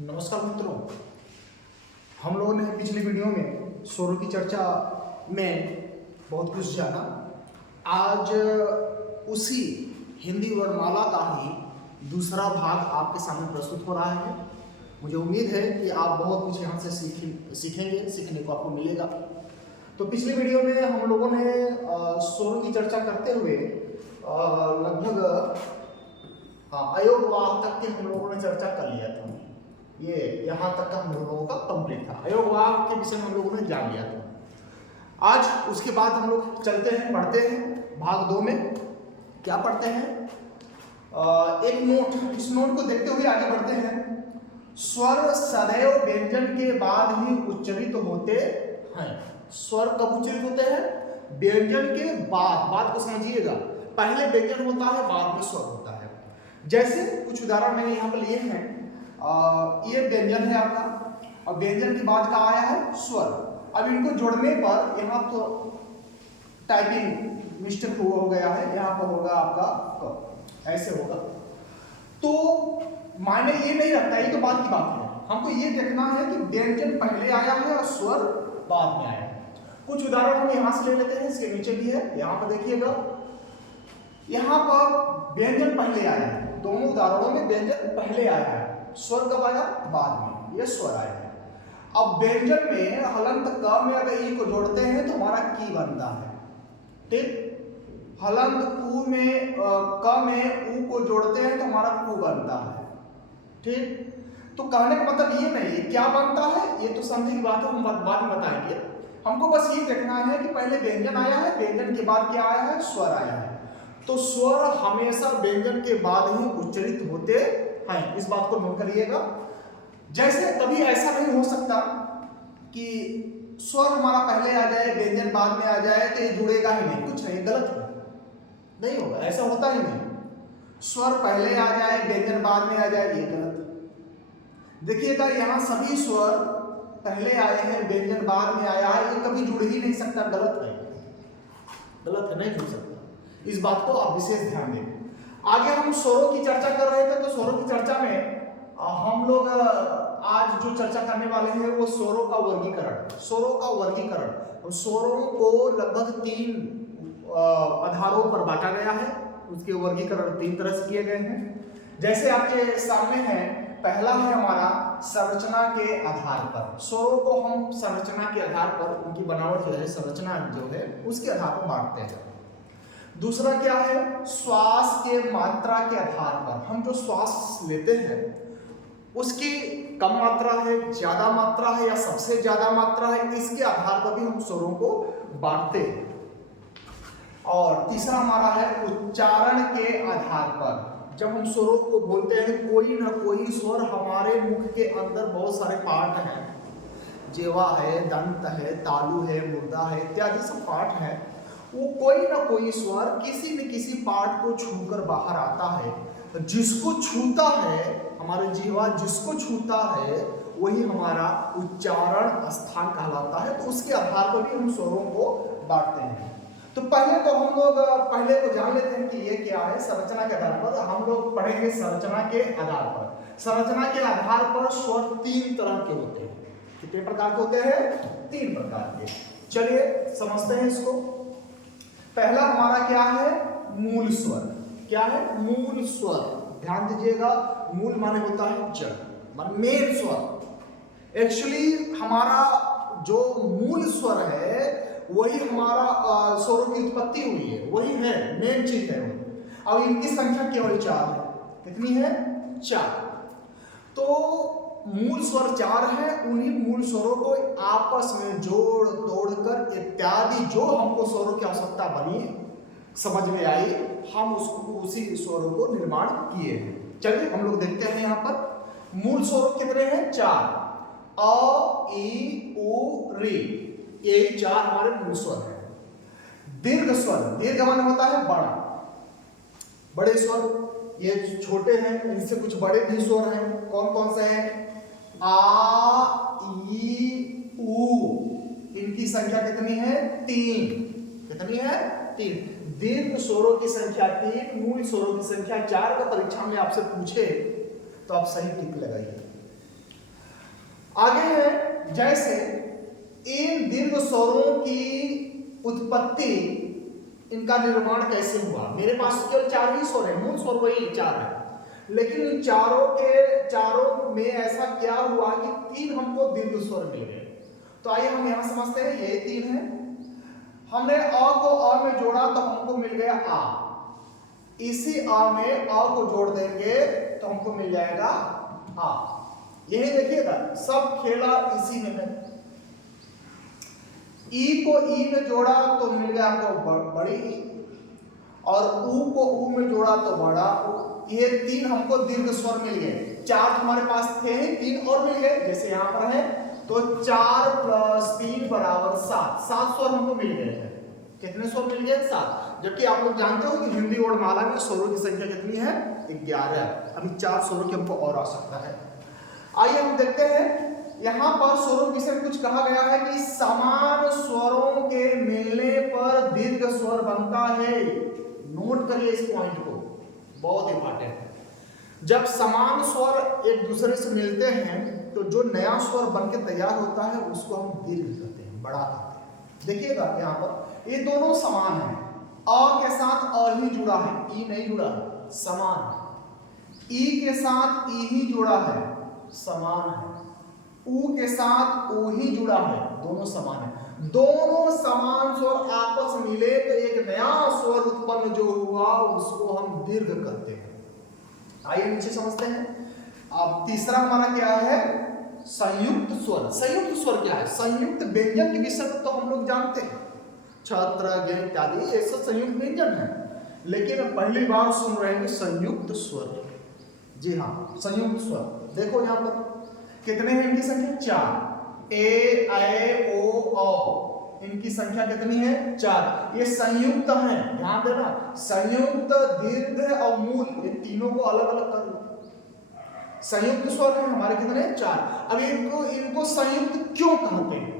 नमस्कार मित्रों, हम लोगों ने पिछली वीडियो में स्वरों की चर्चा में बहुत कुछ जाना। आज उसी हिंदी वर्णमाला का ही दूसरा भाग आपके सामने प्रस्तुत हो रहा है। मुझे उम्मीद है कि आप बहुत कुछ यहाँ से सीखेंगे, सीखने को आपको मिलेगा। तो पिछली वीडियो में हम लोगों ने स्वरों की चर्चा करते हुए लगभग अयोगवाह तक के हम लोगों ने चर्चा कर लिया था। ये यहाँ तक का हम लोगों का कंप्लीट था। अयोगवाह के विषय में हम लोगों ने जान लिया था। आज उसके बाद हम लोग चलते हैं, पढ़ते हैं भाग 2 में। क्या पढ़ते हैं? एक नोट, इस नोट को देखते हुए आगे बढ़ते हैं। स्वर सदैव व्यंजन के बाद ही उच्चारित होते हैं। स्वर कब उच्चारित होते हैं? व्यंजन के बाद। बात को समझिएगा, पहले व्यंजन होता है, बाद में स्वर होता है। जैसे कुछ उदाहरण मैंने यहाँ पर लिए हैं। ये व्यंजन है आपका, और व्यंजन के बाद का आया है स्वर। अब इनको जोड़ने पर यहाँ तो टाइपिंग मिस्टेक हो गया है, यहाँ पर होगा आपका क, ऐसे होगा। तो मायने ये नहीं रखता, ये तो बात की बात है। हमको ये देखना है कि व्यंजन पहले आया है और स्वर बाद में आया है। कुछ उदाहरण हम यहाँ से ले लेते हैं, इसके नीचे भी है, यहाँ पर देखिएगा। यहाँ पर व्यंजन पहले आया है, दोनों उदाहरणों में व्यंजन पहले आया है, स्वर कब आया? बाद में। ये स्वर आया है। अब व्यंजन में हलंत क में अगर ई को जोड़ते हैं तो हमारा की बनता है, ठीक। हलंत ऊ में क में ऊ को जोड़ते हैं तो हमारा कु बनता है, ठीक। तो कहने का मतलब ये नहीं है क्या बनता है, ये तो समझने की बात है, हम बाद में बताएंगे। हमको बस ये देखना है कि पहले व्यंजन आया है, व्यंजन के बाद क्या आया है? स्वर आया है। तो स्वर हमेशा व्यंजन के बाद ही उच्चारित होते हैं, इस बात को नोट करिएगा। जैसे कभी ऐसा नहीं हो सकता कि स्वर हमारा पहले आ जाए, व्यंजन बाद में आ जाए, तो ये जुड़ेगा ही नहीं, कुछ नहीं, गलत है, नहीं होगा, ऐसा होता ही नहीं। स्वर पहले आ जाए, व्यंजन बाद में आ जाए, ये गलत है। देखिएगा यहाँ सभी स्वर पहले आए हैं, व्यंजन बाद में आया है, ये कभी जुड़ ही नहीं सकता, गलत है, गलत है, नहीं जुड़ सकता। इस बात को आप विशेष ध्यान दें। आगे हम स्वरों की चर्चा कर रहे थे, तो स्वरों की चर्चा में हम लोग आज जो चर्चा करने वाले हैं वो स्वरों का वर्गीकरण। स्वरों का वर्गीकरण, स्वरों को लगभग 3 आधारों पर बांटा गया है। उसके वर्गीकरण 3 तरह से किए गए हैं। जैसे आपके सामने है, पहला है हमारा संरचना के आधार पर। स्वरों को हम संरचना के आधार पर, उनकी बनावट जो है, संरचना जो है, उसके आधार पर बांटते हैं। दूसरा क्या है? श्वास के मात्रा के आधार पर। हम जो श्वास लेते हैं उसकी कम मात्रा है, ज्यादा मात्रा है, या सबसे ज्यादा मात्रा है, इसके आधार पर भी हम स्वरों को बांटते हैं। और तीसरा हमारा है उच्चारण के आधार पर। जब हम स्वरों को बोलते हैं, कोई ना कोई स्वर, हमारे मुख के अंदर बहुत सारे पार्ट हैं, जेवा है, दंत है, तालु है, मुर्दा है, इत्यादि सब पार्ट है। वो कोई ना कोई स्वर किसी न किसी पार्ट को छूकर बाहर आता है। तो जिसको छूता है, हमारे जीवा जिसको छूता है, वही हमारा उच्चारण स्थान कहलाता है। तो उसके आधार पर भी हम स्वरों को बांटते हैं। तो पहले तो हम लोग पहले को जान लेते हैं कि ये क्या है। संरचना के आधार पर हम लोग पढ़ेंगे। संरचना के आधार पर, संरचना के आधार पर स्वर 3 तरह के होते हैं। कितने प्रकार के होते हैं? 3 प्रकार के। चलिए समझते हैं इसको। पहला हमारा क्या है? मूल स्वर। क्या है? मूल स्वर। ध्यान दीजिएगा, मूल माने होता है जड़, माने मेन स्वर। एक्चुअली हमारा जो मूल स्वर है वही हमारा स्वरों की उत्पत्ति हुई है, वही है, मेन चीज है। अब इनकी संख्या केवल 4 है। कितनी है? 4। तो मूल स्वर 4 है। उन्हीं मूल स्वरों को आपस में जोड़ तोड़कर इत्यादि जो हमको स्वरों की आवश्यकता बनी, समझ में आई, हम उसको उसी स्वरों को निर्माण किए हैं। चलिए हम लोग देखते हैं। यहाँ पर मूल स्वर कितने हैं? 4। अ, ई, उ, री, ये 4 हमारे मूल स्वर हैं। दीर्घ स्वर, दीर्घ माने होता है बड़ा। बड़े स्वर ये छोटे हैं, इनसे कुछ बड़े भी स्वर हैं। कौन कौन से हैं? आ, ई, उ, इनकी संख्या कितनी है? 3। कितनी है? 3। दीर्घ स्वरों की संख्या 3, मूल स्वरों की संख्या 4 का परीक्षा में आपसे पूछे तो आप सही टिक लगाइए। आगे है जैसे इन दीर्घ स्वरों की उत्पत्ति, इनका निर्माण कैसे हुआ। मेरे पास केवल 4 ही स्वर है, मूल स्वर वही 4 है, लेकिन इन चारों में ऐसा क्या हुआ कि 3 हमको दीर्घ स्वर मिल गए। तो आइए हम यहां समझते हैं, ये 3 है। हमने अ को अ में जोड़ा तो हमको मिल गया आ, इसी आ में अ को जोड़ देंगे तो हमको मिल जाएगा आ। यही देखिएगा सब खेला इसी में है। ई को ई में जोड़ा तो मिल गया हमको बड़ी ई, और ऊ को ऊ में जोड़ा तो बड़ा ऊ। ये 3 हमको दीर्घ स्वर मिल गए। 4 हमारे पास थे, 3 और मिल गए, जैसे यहां पर है तो 4 + 3 = 7। 7 स्वर हमको मिल गए हैं। कितने स्वर मिल गए? 7। जबकि आप लोग जानते हो कि हिंदी वर्णमाला में स्वरों की संख्या कितनी है? 11। अभी 4 स्वरों की हमको और आवश्यकता है। आइए हम देखते हैं, यहां पर स्वरों के विषय में कुछ कहा गया है कि समान स्वरों के मिलने पर दीर्घ स्वर बनता है। नोट करिए इस पॉइंट को, बहुत इंपॉर्टेंट है। जब समान स्वर एक दूसरे से मिलते हैं तो जो नया स्वर बन के तैयार होता है उसको हम दीर्घ कहते हैं, बड़ा कहते हैं। देखिएगा यहां पर ये दोनों समान हैं। अ के साथ अ ही जुड़ा है, ई नहीं जुड़ा है, समान है। ई के साथ ई ही जुड़ा है, समान है। ऊ के साथ ऊ ही जुड़ा है, दोनों समान है। दोनों समान स्वर आपस मिले तो एक नया स्वर उत्पन्न जो हुआ उसको हम दीर्घ कहते हैं। आइए नीचे समझते हैं। अब तीसरा हमारा क्या है? संयुक्त स्वर। संयुक्त स्वर क्या है? संयुक्त व्यंजन के विषय में तो हम लोग जानते हैं, छत्र ज्ञ इत्यादि ये सब संयुक्त व्यंजन है, लेकिन पहली बार सुन रहे हैं संयुक्त स्वर। जी हाँ, संयुक्त स्वर। देखो यहाँ पर कितने हैं इनकी संख्या? 4। ए ऐ ओ औ, इनकी संख्या कितनी है? 4। ये संयुक्त हैं, ध्यान देना। संयुक्त, दीर्घ और मूल, ये तीनों को अलग अलग कर लो। संयुक्त स्वर हैं हमारे कितने? 4। अब इनको संयुक्त क्यों कहते हैं?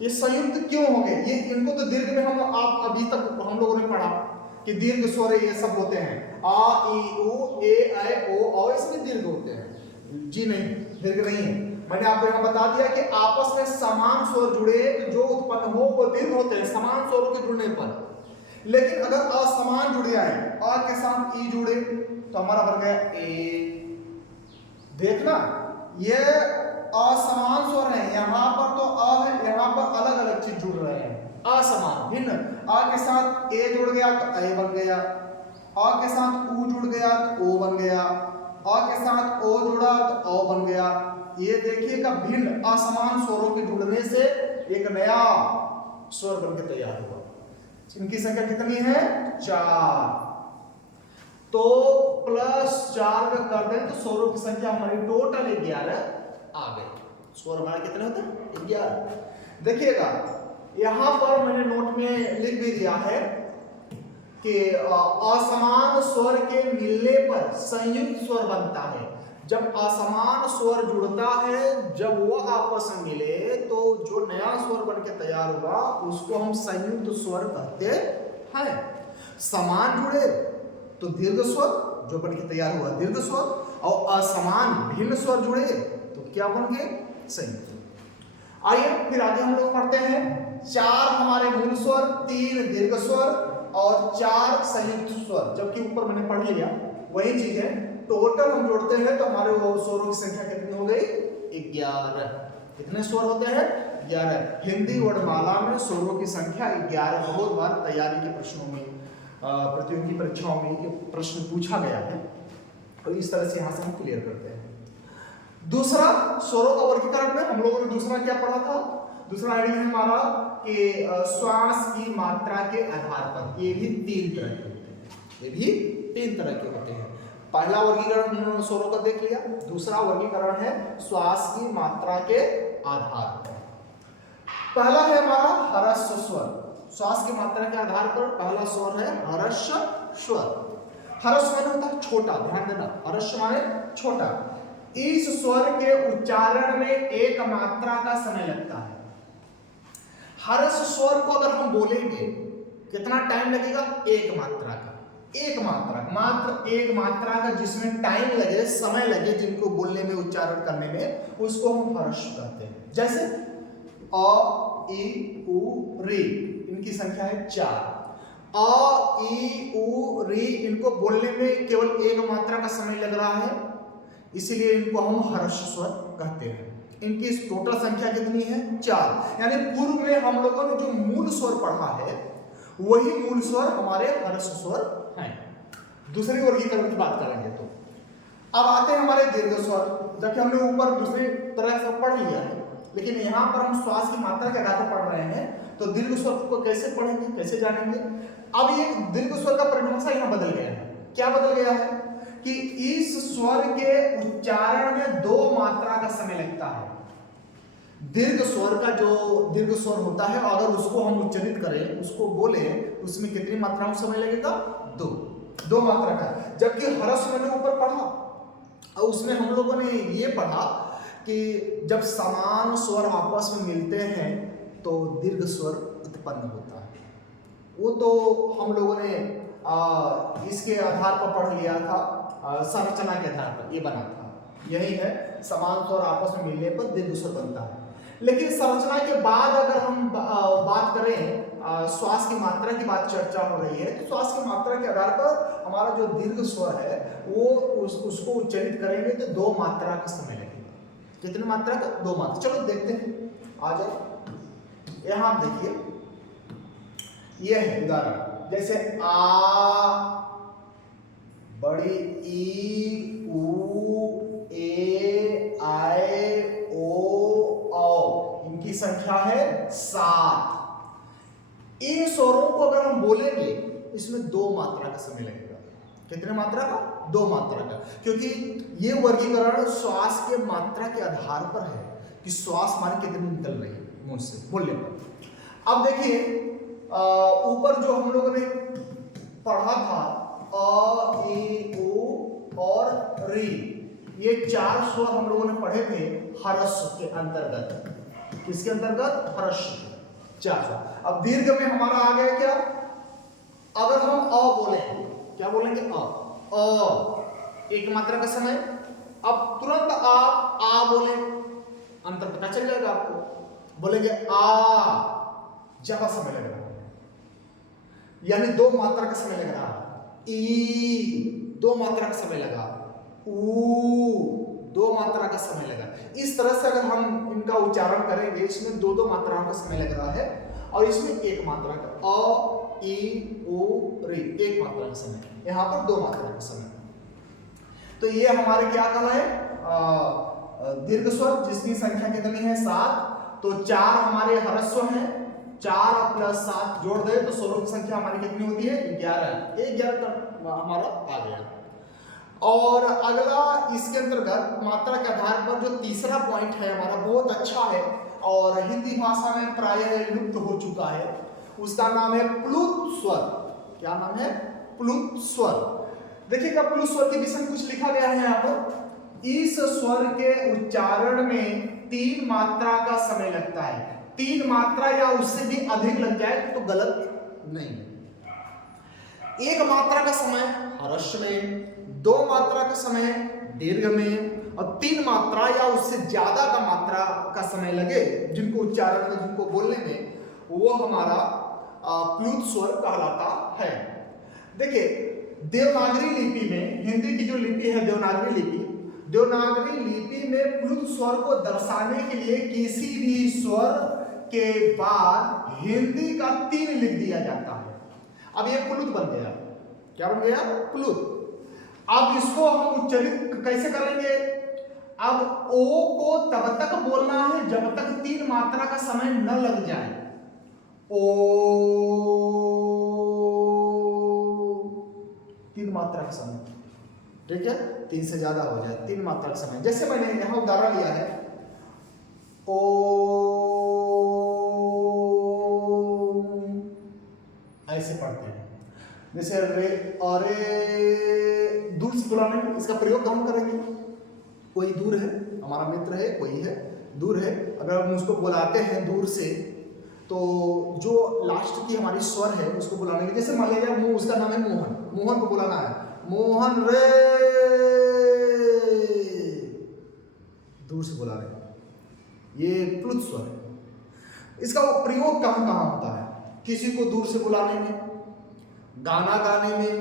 ये संयुक्त क्यों हो गए? ये इनको तो दीर्घ में आप अभी तक हम लोगों ने पढ़ा कि दीर्घ स्वर ये सब होते हैं, आ ई उ ए ऐ ओ औ, इसमें दीर्घ होते हैं। जी नहीं, दीर्घ नहीं है। मैंने आपको यहाँ बता दिया कि आपस में समान स्वर जुड़े तो जो उत्पन्न हो वो दीर्घ होते हैं, समान स्वरों के जुड़ने पर। लेकिन अगर असमान जुड़ जाए, अ के साथ ई जुड़े तो हमारा बन गया ए। देखना, ये असमान स्वर है, यहाँ पर तो अ है, यहाँ पर अलग अलग चीज जुड़ रहे हैं, असमान भिन्न। अ के साथ ए जुड़ गया तो ए बन गया, अ के साथ ऊ जुड़ गया तो ओ बन गया, अ के साथ ओ जुड़ा तो ओ बन गया। ये देखिएगा भिन्न असमान स्वरों के जुड़ने से एक नया स्वर बनकर तैयार हुआ। इनकी संख्या कितनी है? 4। तो +4 में कर दें तो स्वरों की संख्या हमारी टोटल 11 आ गई। स्वर हमारे कितने होते हैं? 11। देखिएगा यहां पर मैंने नोट में लिख भी दिया है कि असमान स्वर के मिलने पर संयुक्त स्वर बनता है। जब असमान स्वर जुड़ता है, जब वो आपस में मिले तो जो नया स्वर बनके तैयार हुआ उसको हम संयुक्त स्वर कहते हैं। समान जुड़े तो दीर्घ स्वर जो बनके तैयार हुआ दीर्घ स्वर, और असमान भिन्न स्वर जुड़े तो क्या बन गए? संयुक्त। आइए फिर आगे हम लोग पढ़ते हैं। 4 हमारे मूल स्वर, 3 दीर्घ स्वर और 4 संयुक्त स्वर, जबकि ऊपर मैंने पढ़ लिया वही चीज है। टोटल हम जोड़ते हैं तो हमारे वो स्वरों की संख्या कितनी हो गई? 11। कितने स्वर होते हैं? 11। हिंदी वर्णमाला में स्वरों की संख्या 11 बहुत बार तैयारी के प्रश्नों में, प्रतियोगी परीक्षाओं में ये प्रश्न पूछा गया है, और इस तरह से यहां से हम क्लियर करते हैं। दूसरा, स्वरों का वर्गीकरण में हम लोगों ने दूसरा क्या पढ़ा था? दूसरा आइडिया है हमारा कि श्वास की मात्रा के आधार पर। ये भी 3 तरह के होते हैं, ये भी 3 तरह के होते हैं। पहला वर्गीकरण हमने स्वरों का देख लिया। दूसरा वर्गीकरण है श्वास की मात्रा के आधार पर। पहला है हमारा हर्ष स्वर। श्वास की मात्रा के आधार पर पहला स्वर है हर्ष स्वर। हर्ष माने होता है छोटा, ध्यान देना, हर्ष माने छोटा। इस स्वर के उच्चारण में एक मात्रा का समय लगता है। हर्ष स्वर को अगर हम बोलेंगे कितना टाइम लगेगा? एक मात्रा का। एक मात्रा, मात्र एक मात्रा का जिसमें टाइम लगे, समय लगे, जिनको बोलने में, उच्चारण करने में, उसको हम हर्ष कहते हैं। जैसे अ, इ, उ, री, इनकी संख्या है 4। अ, इ, उ, री, इनको बोलने में केवल एक मात्रा का समय लग रहा है, इसीलिए इनको हम हर्ष स्वर कहते हैं। इनकी टोटल संख्या कितनी है? 4। यानी पूर्व में हम लोगों ने जो मूल स्वर पढ़ा है वही मूल स्वर हमारे हर्ष स्वर हैं। दूसरे वर्गीकरण की बात करेंगे तो अब आते हैं हमारे दीर्घ स्वर। जबकि हमने ऊपर दूसरी तरह से पढ़ लिया है, लेकिन यहाँ पर हम श्वास की मात्रा के आधार पर पढ़ रहे हैं, तो दीर्घ स्वर को कैसे पढ़ेंगे, कैसे जानेंगे? अब ये दीर्घ स्वर का परिभाषा यहाँ बदल गया है। क्या बदल गया है कि इस स्वर के उच्चारण में 2 मात्रा का समय लगता है। दीर्घ स्वर का जो दीर्घ स्वर होता है, अगर उसको हम उच्चारित करें, उसको बोले, उसमें कितनी मात्रा में समय लगेगा? 2 मात्रा का। जबकि हर्ष मैंने ऊपर पढ़ा और उसमें हम लोगों ने ये पढ़ा कि जब समान स्वर आपस में मिलते हैं तो दीर्घ स्वर उत्पन्न होता है। वो तो हम लोगों ने इसके आधार पर पढ़ लिया था, संरचना के आधार पर ये बना था। यही है, समान स्वर आपस में मिलने पर दीर्घ स्वर बनता है। लेकिन संरचना के बाद अगर हम बात करें, श्वास की मात्रा की बात चर्चा हो रही है, तो श्वास की मात्रा के आधार पर हमारा जो दीर्घ स्वर है वो उसको उच्चारित करेंगे तो 2 मात्रा का समय लगेगा। कितनी मात्रा का? 2 मात्रा। चलो देखते हैं, आ जाओ। यहां आप देखिए, यह है उदाहरण। जैसे आ, बड़ी ई, उ, ए, आए, ओ, औ, इनकी संख्या है 7। इन स्वरों को अगर हम बोलेंगे इसमें 2 मात्रा का समय लगेगा। कितने मात्रा का? 2 मात्रा का, क्योंकि ये वर्गीकरण श्वास के मात्रा के आधार पर है कि श्वास हमारी कितनी निकल रही है मुंह से बोलने पर। अब देखिए, ऊपर जो हम लोगों ने पढ़ा था अ, इ, उ और री, ये 4 स्वर हम लोगों ने पढ़े थे हर्ष के अंतर्गत। किसके अंतर्गत? हर्ष। 4 स्वर। अब दीर्घ में हमारा आ गया क्या? अगर हम अ बोले, क्या बोलेंगे? अ, एक मात्रा का समय। अब तुरंत आप आ बोले, अंतर पता चल जाएगा आपको। बोलेंगे आ, ज्यादा समय लग रहा है, यानी 2 मात्रा का समय लग रहा है। ई, 2 मात्रा का समय लगा। ऊ, 2 मात्रा का समय लगा। इस तरह से अगर हम इनका उच्चारण करेंगे, इसमें 2 मात्राओं का समय लग रहा है और इसमें 1 मात्रा का। अ, ई, उ, री, 1 मात्रा का समय, यहाँ पर 2 मात्रा का समय। तो ये हमारे क्या कहलाए? दीर्घ स्वर, जिसकी संख्या कितनी है? 7। तो 4 हमारे हर्ष स्वर हैं। 4 प्लस 7 जोड़ दे तो स्वरों की संख्या हमारी कितनी होती है? 11। 11 का हमारा आ गया। और अगला इसके अंतर्गत मात्रा के आधार पर जो तीसरा पॉइंट है हमारा, बहुत अच्छा है और हिंदी भाषा में प्रायः लुप्त हो चुका है, उसका नाम है प्लुत स्वर। क्या नाम है? प्लुत स्वर। देखिएगा, प्लुत स्वर के विषय में कुछ लिखा गया है यहाँ पर। इस स्वर के उच्चारण में 3 मात्रा का समय लगता है। 3 मात्रा या उससे भी अधिक लग जाए तो गलत नहीं। 1 मात्रा का समय हर्ष में, 2 मात्रा का समय दीर्घ में, और 3 मात्रा या उससे ज्यादा का मात्रा का समय लगे जिनको उच्चारण में, जिनको बोलने में, वो हमारा प्लुत स्वर कहलाता है। देखिए, देवनागरी लिपि में, हिंदी की जो लिपि है देवनागरी लिपि, देवनागरी लिपि में प्लुत स्वर को दर्शाने के लिए किसी भी स्वर के बाद हिंदी का 3 लिख दिया जाता है। अब ये प्लुत बन गया। क्या बन गया? प्लुत। अब इसको हम उच्चारित कैसे करेंगे? अब ओ को तब तक बोलना है जब तक 3 मात्रा का समय न लग जाए। ओ, 3 मात्रा का समय, ठीक है? 3 से ज्यादा हो जाए, 3 मात्रा का समय। जैसे मैंने यहां उदाहरण लिया है, ओ, ऐसे पढ़ते हैं। जैसे रे, अरे, दूर से बुलाने में इसका प्रयोग हम करेंगे। कोई दूर है, हमारा मित्र है, कोई है दूर है, अगर हम उसको बुलाते हैं दूर से, तो जो लास्ट की हमारी स्वर है उसको बुलाने के, जैसे मान लीजिए उसका नाम है मोहन, मोहन को बुलाना है, मोहन रे, दूर से बुला रहे हैं, ये प्लुत स्वर है। इसका प्रयोग कहां कहां होता है? किसी को दूर से बुलाने में, गाना गाने में,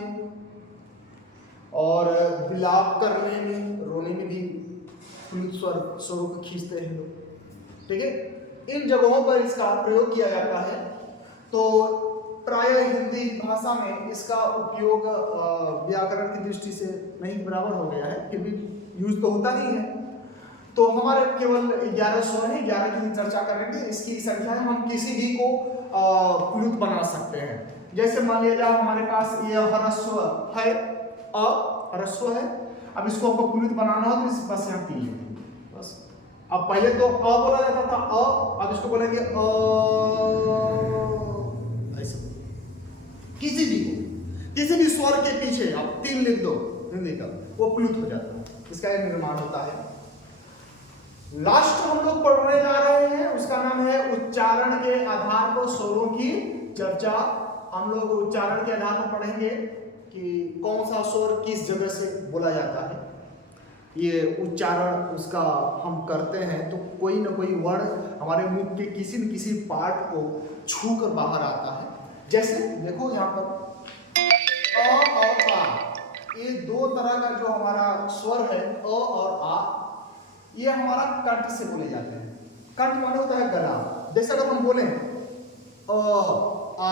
और विलाप करने में, रोने में भी प्लुत स्वरों को खींचते हैं लोग, ठीक है। इन जगहों पर इसका प्रयोग किया जाता है। तो प्रायः हिंदी भाषा में इसका उपयोग व्याकरण की दृष्टि से नहीं बराबर हो गया है, फिर भी यूज तो होता ही है। तो हमारे केवल 11 स्वर है, 11 की चर्चा करेंगे। इसकी संख्या है, हम किसी भी को प्लुत बना सकते हैं। जैसे मान लिया जाए हमारे पास ये ह्रस्व है, ह्रस्व है, अब इसको हमको प्लुत बनाना हो तो इस बस यहाँ पी लेंगे बस। अब पहले तो बोला जाता था अब इसको बोलेंगे ऐसे। किसी भी स्वर के पीछे आप 3 लिख दो हिंदी का, वो प्लुत हो जाता है, इसका एक निर्माण होता है। लास्ट हम लोग पढ़ने जा रहे हैं, उसका नाम है उच्चारण के आधार पर स्वरों की चर्चा। हम लोग उच्चारण के आधार पर पढ़ेंगे कि कौन सा स्वर किस जगह से बोला जाता है। ये उच्चारण उसका हम करते हैं तो कोई ना कोई वर्ण हमारे मुख के किसी न किसी पार्ट को छू कर बाहर आता है। जैसे देखो यहाँ पर अ और आ, ये 2 तरह का जो हमारा स्वर है अ और आ, ये हमारा कंठ से बोले जाते हैं। कंठ माने होता है गला। जैसे अगर हम बोले अ आ,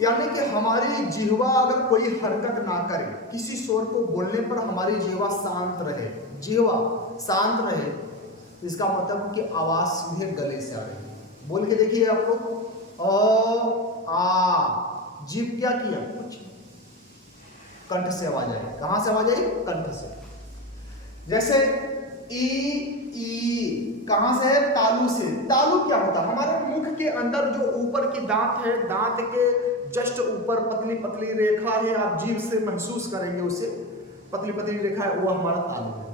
यानी कि हमारी जिह्वा अगर कोई हरकत ना करे, किसी स्वर को बोलने पर हमारी जिह्वा शांत रहे, जिह्वा शांत रहे, इसका मतलब कि आवाज सीधे गले से आ रही है। बोल के देखिए आप लोग अ आ, जीभ क्या किया? कुछ कंठ से आवाज आई। कहां से आवाज आई? कंठ से। जैसे ई कहां से है? तालू से। तालू क्या होता है? हमारे मुख के अंदर जो ऊपर की दांत है, दांत के जस्ट ऊपर पतली पतली रेखा है, आप जीभ से महसूस करेंगे उसे, पतली पतली रेखा है, वो हमारा तालु है।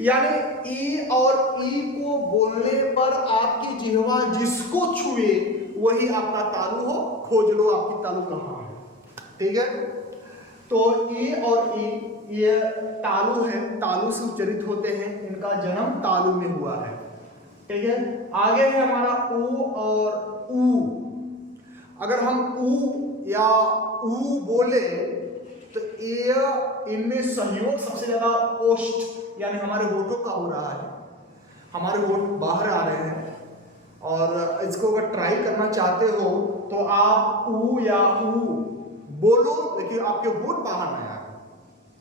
यानी ई और ई को बोलने पर आपकी जिह्वा जिसको छुए वही आपका तालु हो। खोज लो आपकी तालु कहां है, ठीक है। तो ई और ई ये तालु है, तालु से उच्चरित होते हैं, इनका जन्म तालु में हुआ है, ठीक है। आगे है हमारा ऊ और ऊ। अगर हम ऊ या ऊ बोले तो ये इनमें सहयोग सबसे ज्यादा ओष्ठ यानी हमारे होठों का हो रहा है, हमारे होठ बाहर आ रहे हैं। और इसको अगर ट्राई करना चाहते हो तो आप ऊ या ऊ बोलो, लेकिन आपके होठ बाहर नहीं आ रहे,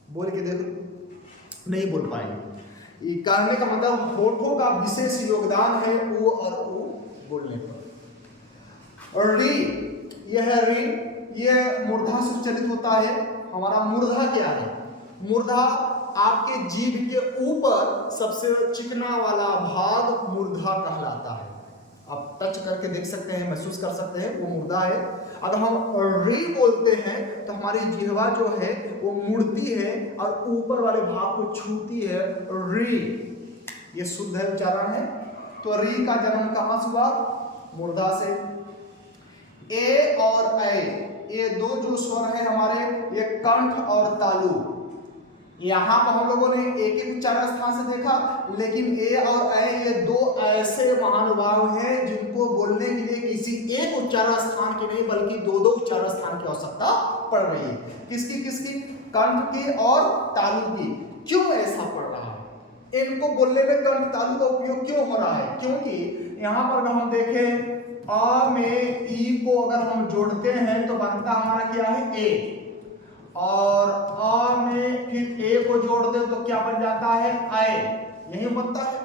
बोल के देखो, नहीं बोल पाएंगे। ये करने का मतलब होठों का विशेष योगदान है ऊ और ऊ बोलने पर। और री, यह है री, यह मूर्धा से उच्चारित होता है। हमारा मूर्धा क्या है? मूर्धा आपके जीभ के ऊपर सबसे चिकना वाला भाग मूर्धा कहलाता है। आप टच करके देख सकते हैं, महसूस कर सकते हैं, वो मूर्धा है। अगर हम री बोलते हैं तो हमारी जिह्वा जो है वो मुड़ती है और ऊपर वाले भाग को छूती है, री। ये शुद्ध उच्चारण है। तो री का जन्म कहां से हुआ? मूर्धा से। ए और ऐ, ये दो जो स्वर है हमारे, ये कंठ और तालु। यहां पर हम लोगों ने एक एक उच्चारण स्थान से देखा, लेकिन ए और ऐ ये दो ऐसे महानुभाव हैं जिनको बोलने के लिए किसी एक उच्चारण स्थान की नहीं बल्कि 2-2 उच्चारण स्थान की आवश्यकता पड़ रही है। किसकी किसकी? कंठ की और तालु की। क्यों ऐसा पड़ रहा है? इनको बोलने में कंठ तालु का उपयोग क्यों हो रहा है? क्योंकि यहां पर अगर हम देखें अ में ई को अगर हम जोड़ते हैं तो बनता हमारा क्या है? ए। और अ में फिर ए को जोड़ दे तो क्या बन जाता है? ऐ। यही बनता है।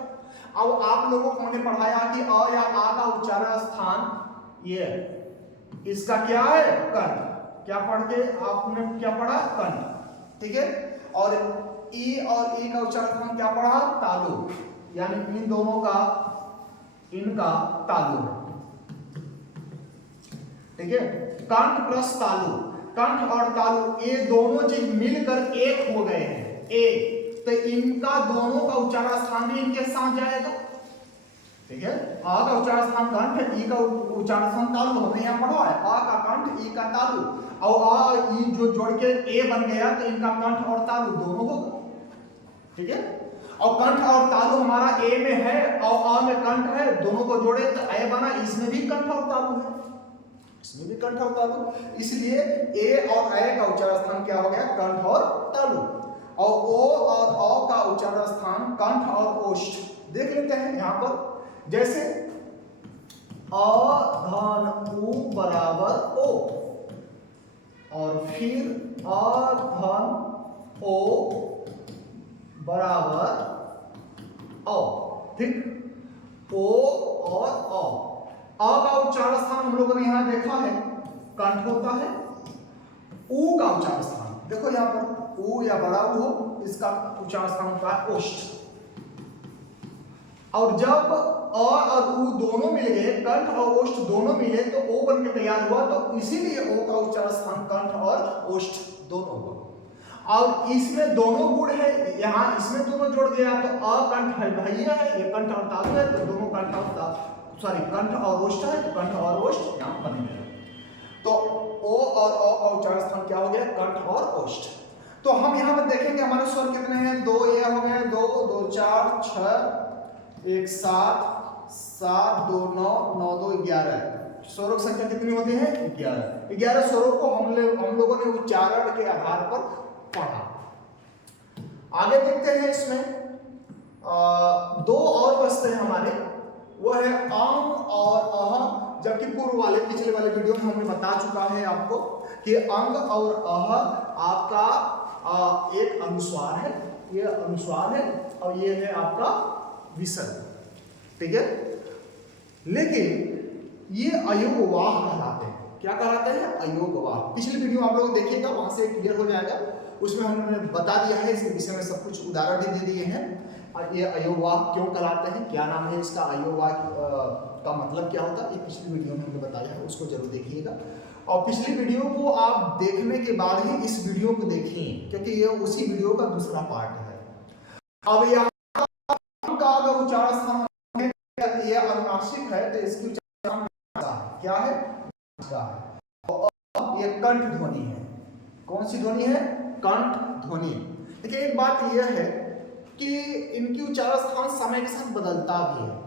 अब आप लोगों को हमने पढ़ाया कि अ या आ का उच्चारण स्थान ये, इसका क्या है? कंठ। क्या पढ़ के आपने क्या पढ़ा? कंठ, ठीक है। और ई और ई का उच्चारण स्थान क्या पढ़ा? तालु। यानी इन दोनों का, इनका तालु है, ठीक है। कंठ प्लस तालु, कंठ और तालु ये दोनों चीज मिलकर एक हो गए हैं, एक। तो इनका दोनों का उच्चारण स्थान भी इनके साथ जाएगा, ठीक है, आ का उच्चारण स्थान कंठ है, ई का उच्चारण स्थान तालु, हमने यहाँ पढ़ा है आ का कंठ ई का तालु, और आ ई जो जोड़ के ए बन गया तो इनका कंठ और तालु दोनों होगा। ठीक है, और कंठ और तालु हमारा ए में है और आ में कंठ है, दोनों को जोड़े तो ए बना, इसमें भी कंठ और तालु है, इसमें भी कंठ और तालु, इसलिए ए और ए का उच्चारण स्थान क्या हो गया, कंठ और तालु। और ओ और औ का उच्चारण स्थान कंठ और ओष्ठ। देख लेते हैं यहां पर, जैसे अ धन उ बराबर ओ, और फिर अ धन ओ बराबर औ। ठीक, ओ और औ। अ का उच्चारण स्थान हम लोगों ने यहां देखा है कंठ होता है, उ का उच्चारण स्थान देखो यहां पर उ या बड़ा उ हो, इसका उच्चारण स्थान होता है ओष्ठ। और जब अ और उ दोनों मिल गए, कंठ और ओष्ठ दोनों मिले तो ओ बन के तैयार हुआ, तो इसीलिए ओ का उच्चारण स्थान कंठ और ओष्ठ दोनों हुआ। और इसमें दोनों गुण है, यहाँ इसमें दोनों जोड़ दिया तो अ कंठ है भैया है, ये कंठ और तालु है, तो दोनों कंठ और सॉरी कंठ और ओष्ठ है, तो कंठ और ओष्ठ यहाँ बन गया। तो ओ और अ का उच्चारण स्थान क्या हो गया, कंठ और ओष्ठ। तो हम यहाँ पर देखेंगे हमारे स्वर कितने हैं, दो ये हो गए, दो दो 4 6 1 7 7 2 9 9 2 11। स्वरों की संख्या कितनी होती है, 11। 11 स्वरों को हम लोगों ने उच्चारण के आधार पर पढ़ा। आगे देखते हैं, इसमें दो और बचते हैं हमारे, वो है अंग और अह। जबकि पूर्व वाले पिछले वाले वीडियो में हमने बता चुका है आपको कि अंग और अह आपका एक अनुस्वार है, ये अनुस्वार है और ये है आपका विसर्ग। ठीक है, लेकिन ये अयोगवाह कहलाते हैं। क्या कहलाते हैं, अयोगवाह। पिछली वीडियो आप लोग देखिएगा, वहां से क्लियर हो जाएगा, उसमें हमने बता दिया है, इस विषय में सब कुछ उदाहरण भी दे दिए हैं। और ये अयोगवाह क्यों कहलाते हैं, क्या नाम है इसका, अयोगवाह का मतलब क्या होता है, ये पिछली वीडियो में हमने बताया है, उसको जरूर देखिएगा। और पिछली वीडियो को आप देखने के बाद ही इस वीडियो को देखें, क्योंकि ये उसी वीडियो का दूसरा पार्ट है। अब यहाँ का अगर उच्चारण स्थान ये अनुनासिक है तो इसकी उच्चारण क्या है, और ये कंठ ध्वनि है। कौन सी ध्वनि है, कंठ ध्वनि। देखिए एक बात यह है कि इनकी उच्चारण स्थान समय के साथ बदलता भी है।